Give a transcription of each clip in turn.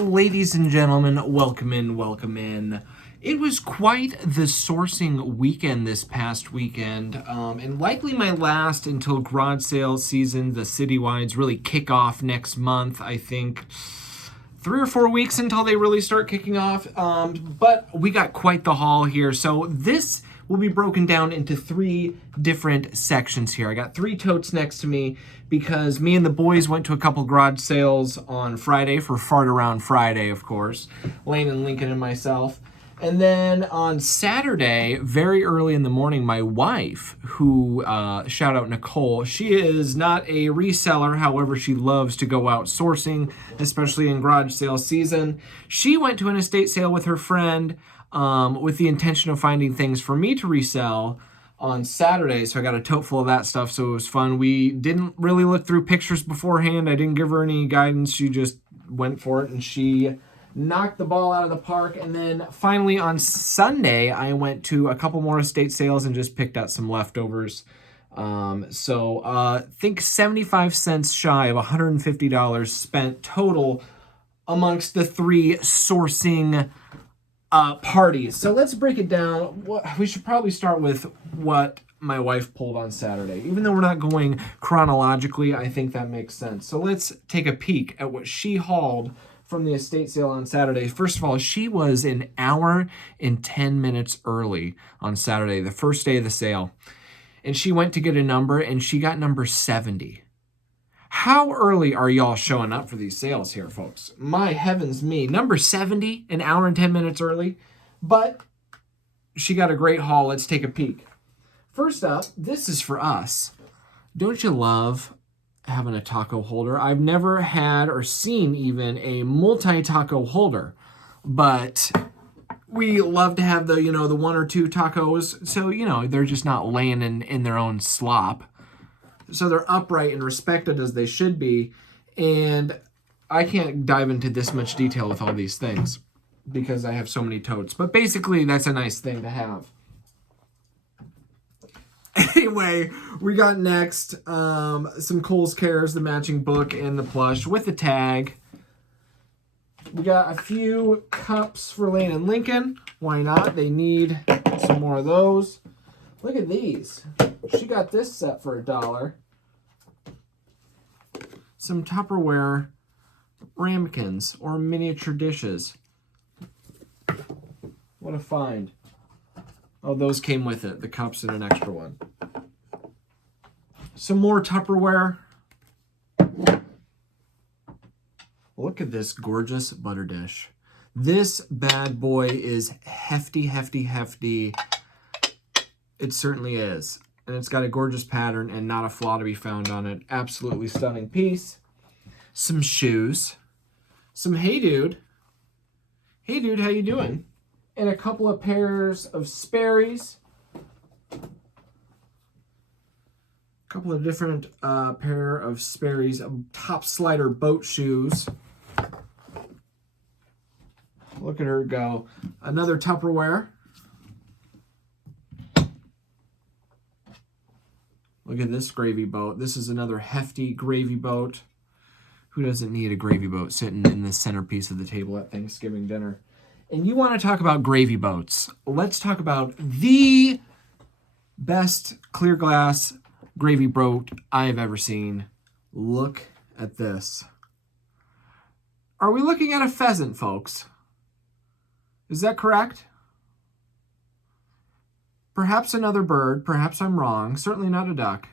Ladies and gentlemen, welcome in, welcome in. It was quite the sourcing weekend this past weekend, and likely my last until garage sale season, the citywides, really kick off next month. I think 3 or 4 weeks until they really start kicking off, but we got quite the haul here. So this will be broken down into 3 different sections here. I got 3 totes next to me because me and the boys went to a couple garage sales on Friday for Fart Around Friday, of course. Lane and Lincoln and myself. And then on Saturday, very early in the morning, my wife, who, shout out Nicole, she is not a reseller, however, she loves to go out sourcing, especially in garage sale season. She went to an estate sale with her friend with the intention of finding things for me to resell on Saturday, so I got a tote full of that stuff, so it was fun. We didn't really look through pictures beforehand. I didn't give her any guidance. She just went for it, and she knocked the ball out of the park. And then finally on Sunday, I went to a couple more estate sales and just picked out some leftovers. Think 75 cents shy of $150 spent total amongst the 3 sourcing parties. So let's break it down. We should probably start with what my wife pulled on Saturday. Even though we're not going chronologically, I think that makes sense. So let's take a peek at what she hauled from the estate sale on Saturday. First of all, she was an hour and 10 minutes early on Saturday, the first day of the sale. And she went to get a number, and she got number 70. How early are y'all showing up for these sales here, folks? My heavens me. Number 70, an hour and 10 minutes early. But she got a great haul. Let's take a peek. First up, this is for us. Don't you love having a taco holder? I've never had or seen even a multi-taco holder, but we love to have the 1 or 2 tacos, so they're just not laying in their own slop. So they're upright and respected as they should be. And I can't dive into this much detail with all these things because I have so many totes. But basically, that's a nice thing to have. Anyway, we got next some Kohl's Cares, the matching book and the plush with the tag. We got a few cups for Lane and Lincoln. Why not? They need some more of those. Look at these. She got this set for $1. Some Tupperware ramekins or miniature dishes. What a find. Oh, those came with it. The cups and an extra one. Some more Tupperware. Look at this gorgeous butter dish. This bad boy is hefty, hefty, hefty. It certainly is. And it's got a gorgeous pattern and not a flaw to be found on it. Absolutely stunning piece. Some shoes. Some Hey Dude. Hey Dude, how you doing? And a couple of pairs of Sperry's. A couple of different pair of Sperry's top slider boat shoes. Look at her go. Another Tupperware. Look at this gravy boat. This is another hefty gravy boat. Who doesn't need a gravy boat sitting in the centerpiece of the table at Thanksgiving dinner? And you want to talk about gravy boats. Let's talk about the best clear glass gravy boat I've ever seen. Look at this. Are we looking at a pheasant, folks? Is that correct? Perhaps another bird. Perhaps I'm wrong. Certainly not a duck.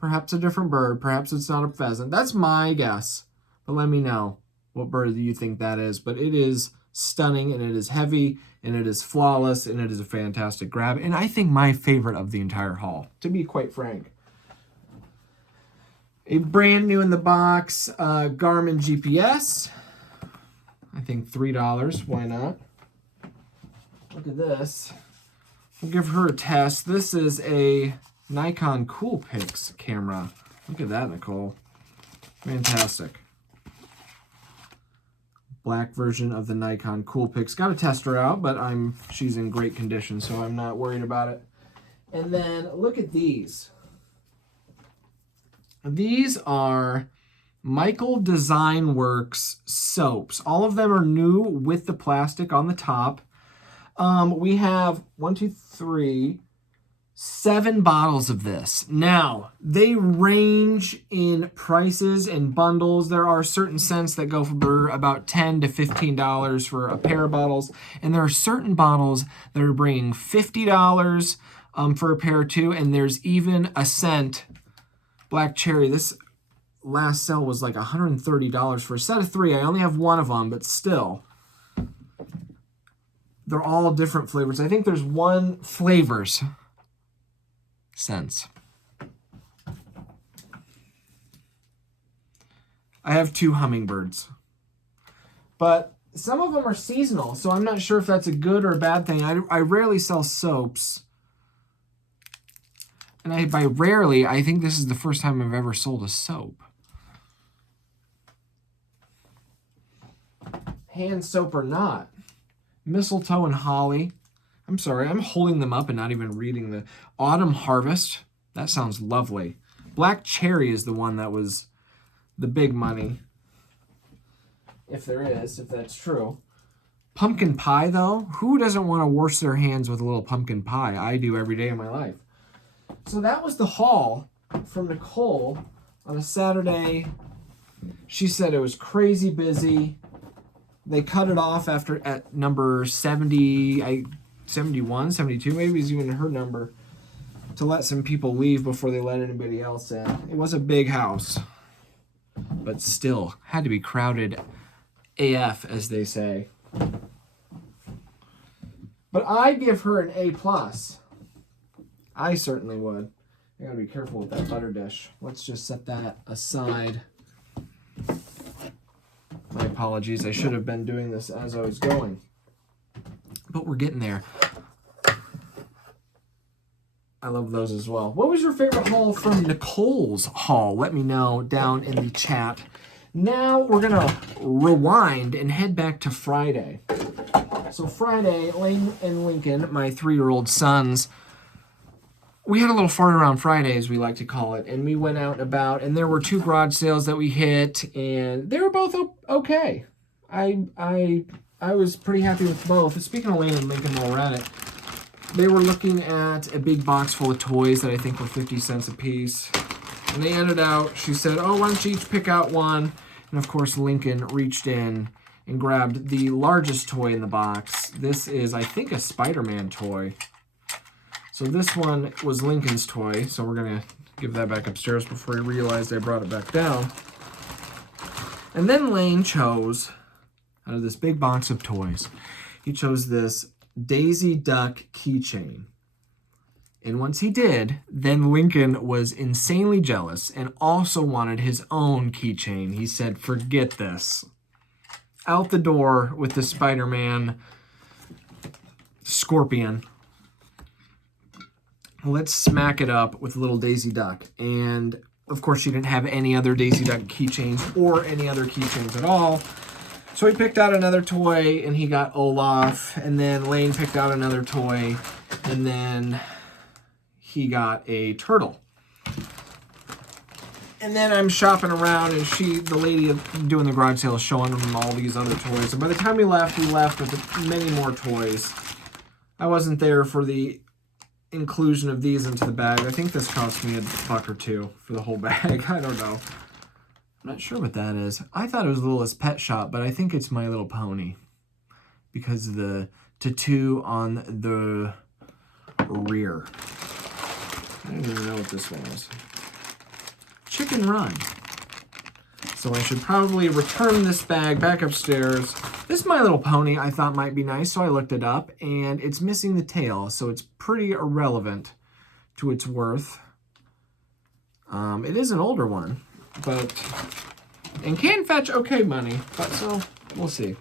Perhaps a different bird. Perhaps it's not a pheasant. That's my guess. But let me know what bird do you think that is. But it is stunning, and it is heavy, and it is flawless, and it is a fantastic grab. And I think my favorite of the entire haul, to be quite frank. A brand new in the box Garmin GPS. I think $3. Why not? Look at this. We'll give her a test. This is a Nikon Coolpix camera. Look at that, Nicole. Fantastic. Black version of the Nikon Coolpix. Got to test her out, but she's in great condition, so I'm not worried about it. And then look at these. These are Michael Design Works soaps. All of them are new with the plastic on the top. We have 7 bottles of this. Now, they range in prices and bundles. There are certain scents that go for about $10 to $15 for a pair of bottles. And there are certain bottles that are bringing $50 for a pair too. And there's even a scent, Black Cherry. This last sale was like $130 for a set of 3. I only have one of them, but still. They're all different flavors. I think there's one flavors scents. I have 2 hummingbirds. But some of them are seasonal, so I'm not sure if that's a good or a bad thing. I rarely sell soaps. And by rarely, I think this is the first time I've ever sold a soap. Hand soap or not. Mistletoe and holly. I'm sorry, I'm holding them up and not even reading the Autumn Harvest. That sounds lovely. Black Cherry is the one that was the big money. If that's true. Pumpkin pie, though. Who doesn't want to wash their hands with a little pumpkin pie? I do every day of my life. So that was the haul from Nicole on a Saturday. She said it was crazy busy. They cut it off at number 70, 71, 72, maybe is even her number, to let some people leave before they let anybody else in. It was a big house, but still had to be crowded AF, as they say. But I give her an A+. I certainly would. I gotta be careful with that butter dish. Let's just set that aside. My apologies. I should have been doing this as I was going. But we're getting there. I love those as well. What was your favorite haul from Nicole's haul? Let me know down in the chat. Now we're going to rewind and head back to Friday. So Friday, Lane and Lincoln, my 3-year-old sons, we had a little fart around Friday, as we like to call it, and we went out and about, and there were 2 garage sales that we hit, and they were both okay. I was pretty happy with both. Speaking of Lane and Lincoln while we're at it, they were looking at a big box full of toys that I think were 50 cents a piece, and they ended out, she said, oh, why don't you each pick out one? And of course, Lincoln reached in and grabbed the largest toy in the box. This is, I think, a Spider-Man toy. So this one was Lincoln's toy, so we're going to give that back upstairs before he realized I brought it back down. And then Lane chose, out of this big box of toys, he chose this Daisy Duck keychain. And once he did, then Lincoln was insanely jealous and also wanted his own keychain. He said, forget this. Out the door with the Spider-Man scorpion. Let's smack it up with a little Daisy Duck. And of course, she didn't have any other Daisy Duck keychains or any other keychains at all. So he picked out another toy and he got Olaf. And then Lane picked out another toy. And then he got a turtle. And then I'm shopping around and the lady doing the garage sale is showing them all these other toys. And by the time we left with many more toys. I wasn't there for the inclusion of these into the bag. I think this cost me $1 or $2 for the whole bag. I don't know. I'm not sure what that is. I thought it was Littlest Pet Shop, but I think it's My Little Pony because of the tattoo on the rear. I don't even know what this one is. Chicken Run. So I should probably return this bag back upstairs. This My Little Pony I thought might be nice, so I looked it up, and it's missing the tail, so it's pretty irrelevant to its worth. It is an older one, and can fetch okay money, but so we'll see.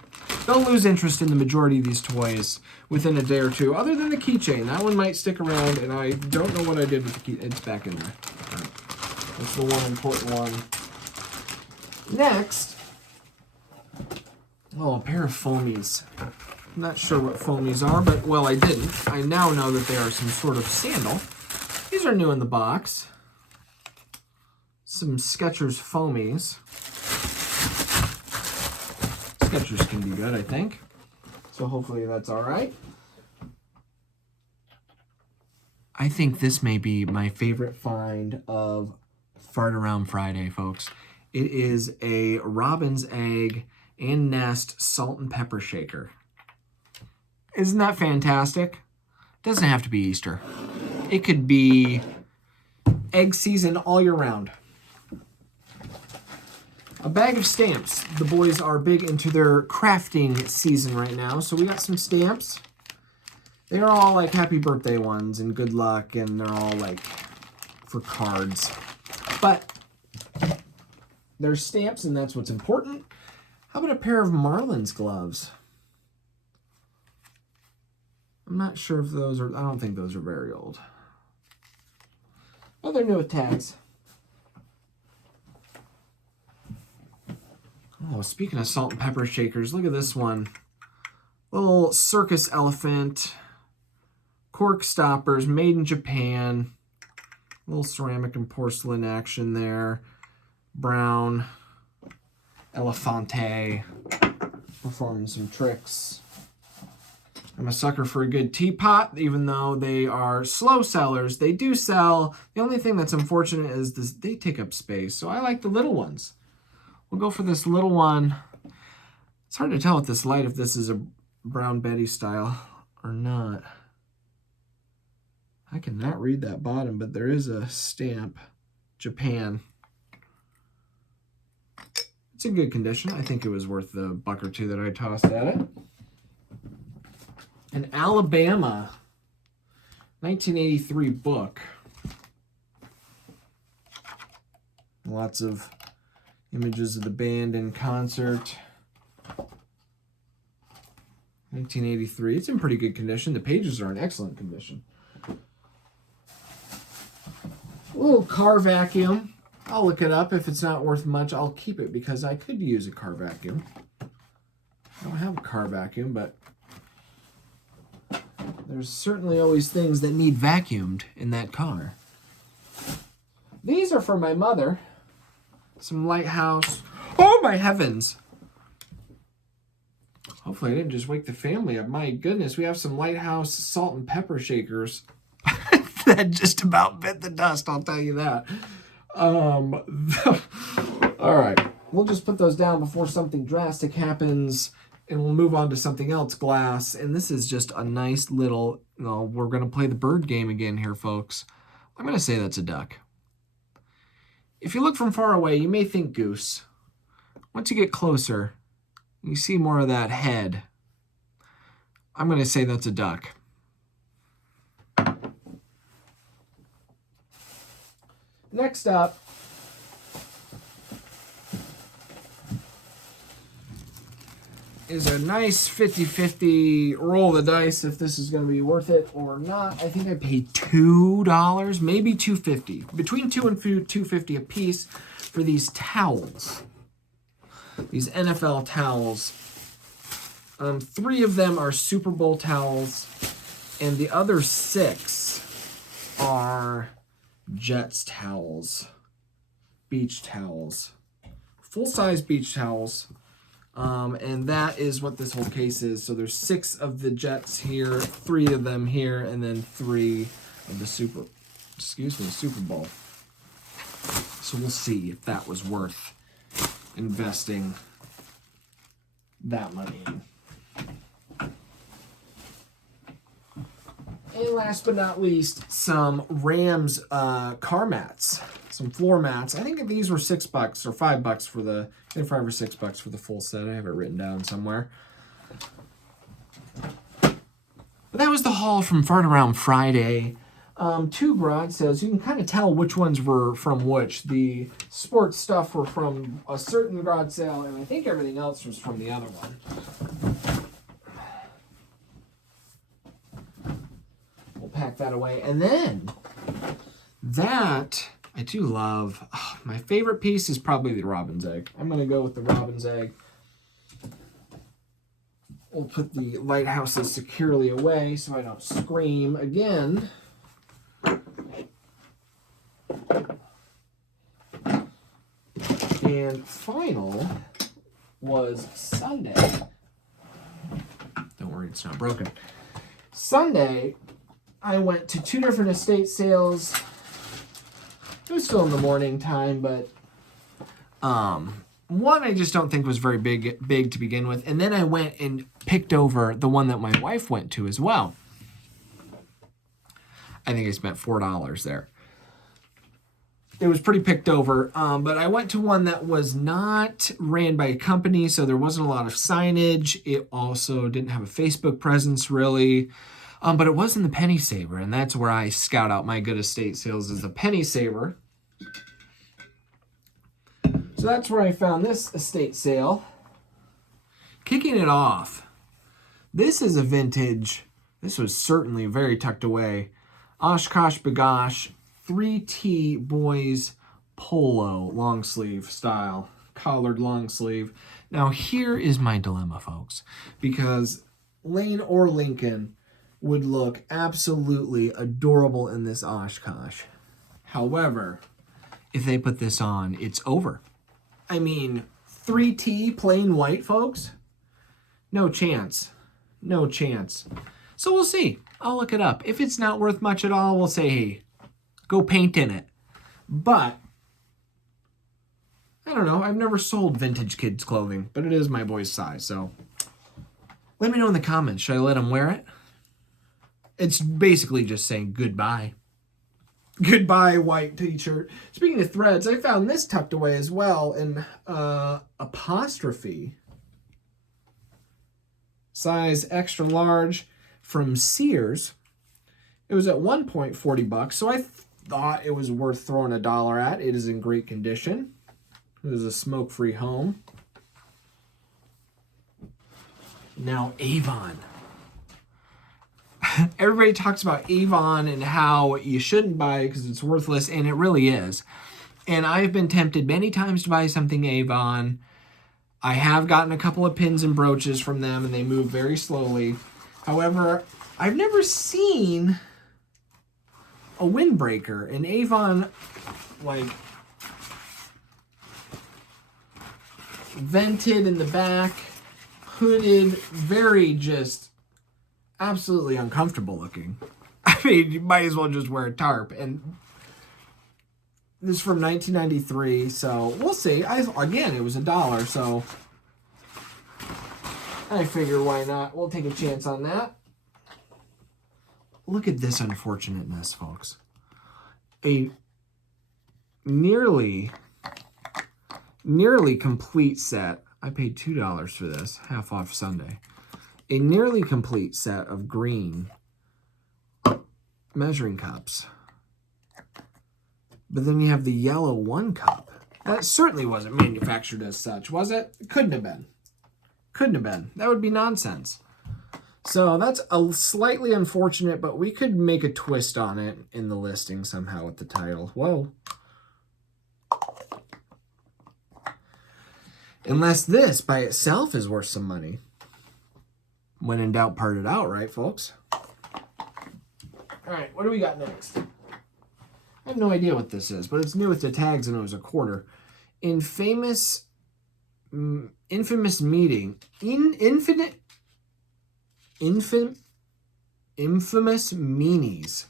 Don't lose interest in the majority of these toys within a day or two, other than the keychain. That one might stick around, and I don't know what I did with the key. It's back in there. Right. That's the one important one. Next, a pair of foamies. I'm not sure what foamies are, but, well, I didn't. I now know that they are some sort of sandal. These are new in the box. Some Skechers foamies. Skechers can be good, I think. So hopefully that's all right. I think this may be my favorite find of Fart Around Friday, folks. It is a robin's egg and nest salt and pepper shaker. Isn't that fantastic? Doesn't have to be Easter. It could be egg season all year round. A bag of stamps. The boys are big into their crafting season right now, so we got some stamps. They're all like happy birthday ones and good luck, and they're all like for cards. But they're stamps, and that's what's important. How about a pair of Marlin's gloves? I'm not sure if those are, I don't think those are very old. Oh, they're new with tags. Oh, speaking of salt and pepper shakers, look at this one. Little circus elephant. Cork stoppers, made in Japan. Little ceramic and porcelain action there. Brown. Elefante. Performing some tricks. I'm a sucker for a good teapot, even though they are slow sellers. They do sell. The only thing that's unfortunate is this, they take up space. So I like the little ones. We'll go for this little one. It's hard to tell with this light if this is a Brown Betty style or not. I cannot read that bottom, but there is a stamp. Japan. It's in good condition. I think it was worth the buck or two that I tossed at it. An Alabama 1983 book. Lots of images of the band in concert. 1983. It's in pretty good condition. The pages are in excellent condition. A little car vacuum. I'll look it up. If it's not worth much, I'll keep it because I could use a car vacuum. I don't have a car vacuum, but there's certainly always things that need vacuumed in that car. These are for my mother. Some Lighthouse. Oh my heavens! Hopefully I didn't just wake the family up. My goodness, we have some Lighthouse salt and pepper shakers. That just about bit the dust, I'll tell you that. All right. We'll just put those down before something drastic happens, and we'll move on to something else, glass. And this is just a nice little, we're going to play the bird game again here, folks. I'm going to say that's a duck. If you look from far away, you may think goose. Once you get closer, you see more of that head. I'm going to say that's a duck. Next up is a nice 50-50 roll the dice if this is going to be worth it or not. I think I paid $2, maybe $2.50. Between $2 and $2.50 a piece for these towels. These NFL towels. 3 of them are Super Bowl towels, and the other 6 are Jets towels, beach towels, full-size beach towels, and that is what this whole case is. So there's 6 of the Jets here, 3 of them here, and then 3 of the Super Bowl. So we'll see if that was worth investing that money in. And last but not least, some Rams car mats, some floor mats. I think these were $6 or $5 for the, I think $5 or $6 for the full set. I have it written down somewhere. But that was the haul from Fart Around Friday. 2 garage sales. You can kind of tell which ones were from which. The sports stuff were from a certain garage sale, and I think everything else was from the other one. Pack that away. And then that I do love. Oh, my favorite piece is probably the robin's egg. I'm going to go with the robin's egg. We'll put the lighthouses securely away so I don't scream again. And final, was Sunday. Don't worry, it's not broken. Sunday, I went to 2 different estate sales. It was still in the morning time, but one I just don't think was very big to begin with. And then I went and picked over the one that my wife went to as well. I think I spent $4 there. It was pretty picked over, but I went to one that was not ran by a company, so there wasn't a lot of signage. It also didn't have a Facebook presence, really. But it was in the Penny Saver, and that's where I scout out my good estate sales, is the Penny Saver. So that's where I found this estate sale. Kicking it off, this is a vintage. This was certainly very tucked away. Oshkosh Bagosh 3T boys polo long sleeve style, collared long sleeve. Now here is my dilemma, folks, because Lane or Lincoln would look absolutely adorable in this Oshkosh. However, if they put this on, it's over. I mean, 3T plain white, folks? No chance. No chance. So we'll see. I'll look it up. If it's not worth much at all, we'll say, hey, go paint in it. But, I don't know. I've never sold vintage kids clothing, but it is my boy's size, so let me know in the comments. Should I let him wear it? It's basically just saying goodbye. Goodbye, white t-shirt. Speaking of threads, I found this tucked away as well in apostrophe. Size extra large from Sears. It was at one point $40, so I thought it was worth throwing $1 at. It is in great condition. It is a smoke-free home. Now, Avon. Everybody talks about Avon and how you shouldn't buy it because it's worthless, and it really is. And I've been tempted many times to buy something Avon. I have gotten a couple of pins and brooches from them, and they move very slowly. However, I've never seen a windbreaker. An Avon, like, vented in the back, hooded, very just absolutely uncomfortable looking. I mean, you might as well just wear a tarp. And this is from 1993, so we'll see. Again, it was $1, so I figure why not? We'll take a chance on that. Look at this unfortunateness, folks. A nearly complete set. I paid $2 for this, half off Sunday. A nearly complete set of green measuring cups. But then you have the yellow 1 cup. That certainly wasn't manufactured as such, was it? It couldn't have been. Couldn't have been. That would be nonsense. So that's a slightly unfortunate, but we could make a twist on it in the listing somehow with the title. Whoa. Unless this by itself is worth some money. When in doubt, part it out, right, folks? All right, what do we got next? I have no idea what this is, but it's new with the tags and it was $0.25. Infamous meeting. Infamous meanies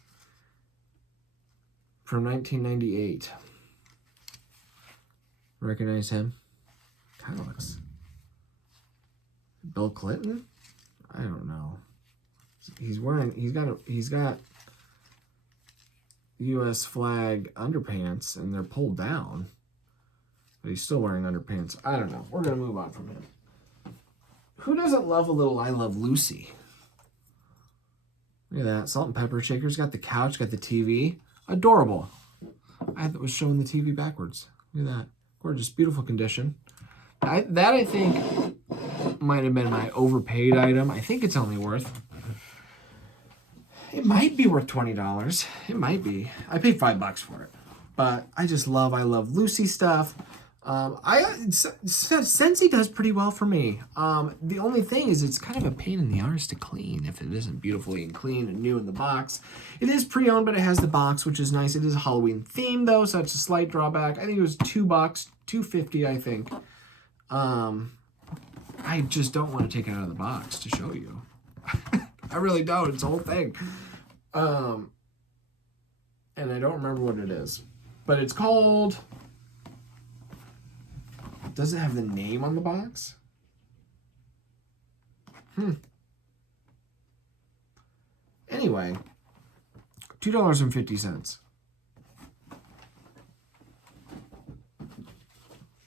from 1998. Recognize him? Kind of looks Bill Clinton. I don't know. He's got U.S. flag underpants and they're pulled down, but he's still wearing underpants. I don't know. We're gonna move on from him. Who doesn't love a little I Love Lucy? Look at that. Salt and pepper shaker's got the couch, got the TV. Adorable. I was showing the TV backwards. Look at that. Gorgeous, beautiful condition. I think might have been my overpaid item. I think it's only worth. It might be worth $20. It might be. I paid $5 for it. But I just love I Love Lucy stuff. Scentsy does pretty well for me. The only thing is it's kind of a pain in the arse to clean if it isn't beautifully and clean and new in the box. It is pre-owned, but it has the box, which is nice. It is Halloween themed though, so that's a slight drawback. I think it was $2, $2.50, I think. I just don't want to take it out of the box to show you. I really don't. It's a whole thing. And I don't remember what it is. But it's called... Does it have the name on the box? Anyway, $2.50.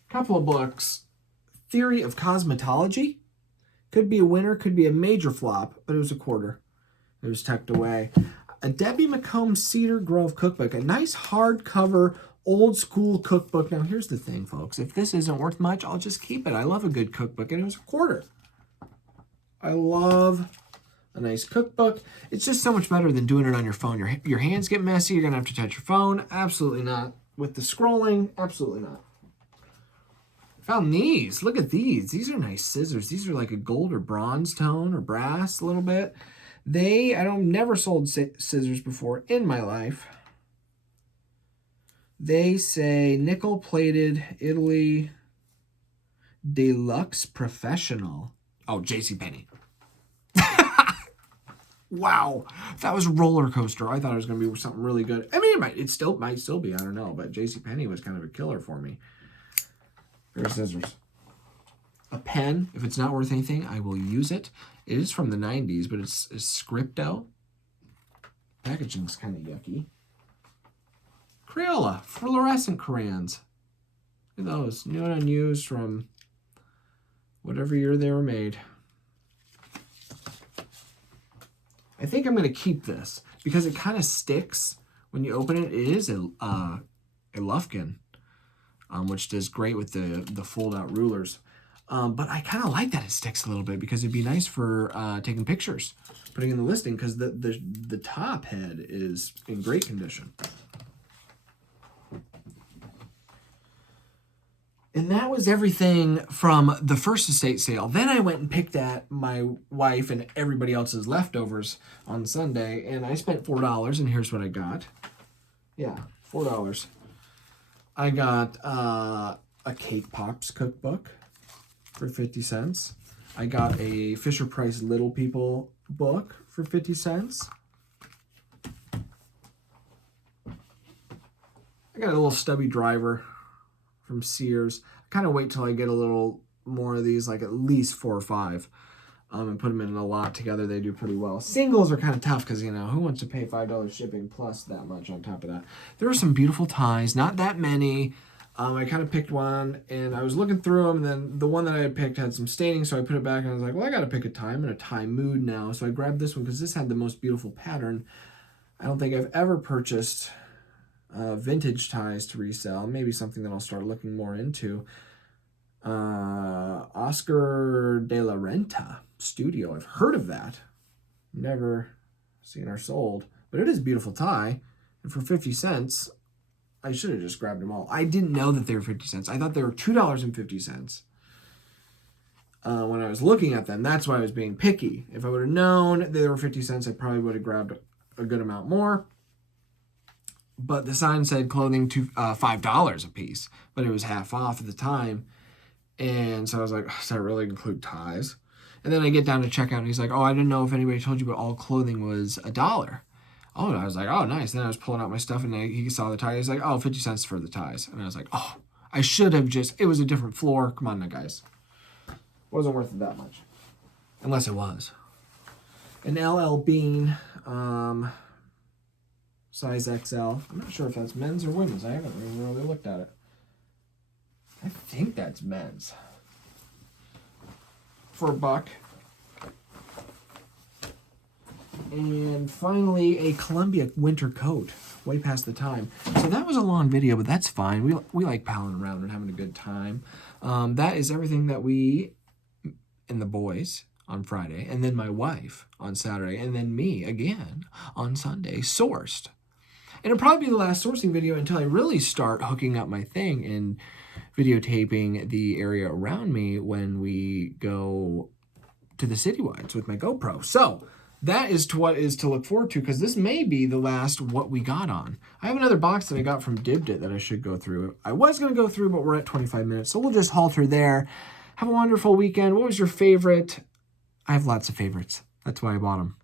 Couple of books. Theory of Cosmetology. Could be a winner, could be a major flop, but it was a quarter. It was tucked away. A Debbie McComb Cedar Grove cookbook. A nice hardcover, old school cookbook. Now, here's the thing, folks. If this isn't worth much, I'll just keep it. I love a good cookbook, and it was a quarter. I love a nice cookbook. It's just so much better than doing it on your phone. Your hands get messy. You're going to have to touch your phone. Absolutely not. With the scrolling, absolutely not. Found these. Look at these. These are nice scissors. These are like a gold or bronze tone or brass a little bit. Never sold scissors before in my life. They say nickel-plated Italy Deluxe Professional. Oh, JCPenney. Wow. That was a roller coaster. I thought it was going to be something really good. I mean, it might still be. I don't know. But JCPenney was kind of a killer for me. Here's scissors. A pen. If it's not worth anything, I will use it. It is from the 90s, but it's Scripto. Packaging's kind of yucky. Crayola. Fluorescent crayons. Look at those. New and unused from whatever year they were made. I think I'm going to keep this because it kind of sticks when you open it. It is a Lufkin, which does great with the fold-out rulers. But I kind of like that it sticks a little bit because it'd be nice for taking pictures, putting in the listing, because the top head is in great condition. And that was everything from the first estate sale. Then I went and picked at my wife and everybody else's leftovers on Sunday, and I spent $4, and here's what I got. Yeah, $4. I got a Cake Pops cookbook for 50 cents. I got a Fisher-Price Little People book for 50 cents. I got a little stubby driver from Sears. I kind of wait till I get a little more of these, like at least 4 or 5, and put them in a lot together. They do pretty well. Singles are kind of tough because, you know, who wants to pay $5 shipping plus that much on top of that? There are some beautiful ties, not that many. I kind of picked one, and I was looking through them, and then the one that I had picked had some staining, so I put it back, and I was like, well, I got to pick a tie. I'm in a tie mood now, so I grabbed this one because this had the most beautiful pattern. I don't think I've ever purchased vintage ties to resell. Maybe something that I'll start looking more into. Oscar de la Renta Studio. I've heard of that. Never seen or sold. But it is a beautiful tie. And for 50 cents, I should have just grabbed them all. I didn't know that they were 50 cents. I thought they were $2.50. When I was looking at them, that's why I was being picky. If I would have known they were 50 cents, I probably would have grabbed a good amount more. But the sign said clothing to $5 a piece, but it was half off at the time. And so I was like, does that really include ties? And then I get down to checkout, and he's like, oh, I didn't know if anybody told you, but all clothing was $1. Oh, and I was like, oh, nice. Then I was pulling out my stuff, and he saw the tie. He's like, oh, 50 cents for the ties. And I was like, oh, I should have it was a different floor. Come on now, guys. Wasn't worth it that much. Unless it was. An LL Bean, size XL. I'm not sure if that's men's or women's. I haven't really looked at it. I think that's men's. For $1. And finally, a Columbia winter coat. Way past the time. So that was a long video, but that's fine. We like palling around and having a good time. That is everything that we and the boys on Friday, and then my wife on Saturday, and then me again on Sunday sourced. And it'll probably be the last sourcing video until I really start hooking up my thing and videotaping the area around me when we go to the citywides with my GoPro. So that is to what is to look forward to, because this may be the last what we got on. I have another box that I got from Dibbed It that I should go through. I was going to go through, but we're at 25 minutes, so we'll just halter there. Have a wonderful weekend. What was your favorite? I have lots of favorites. That's why I bought them.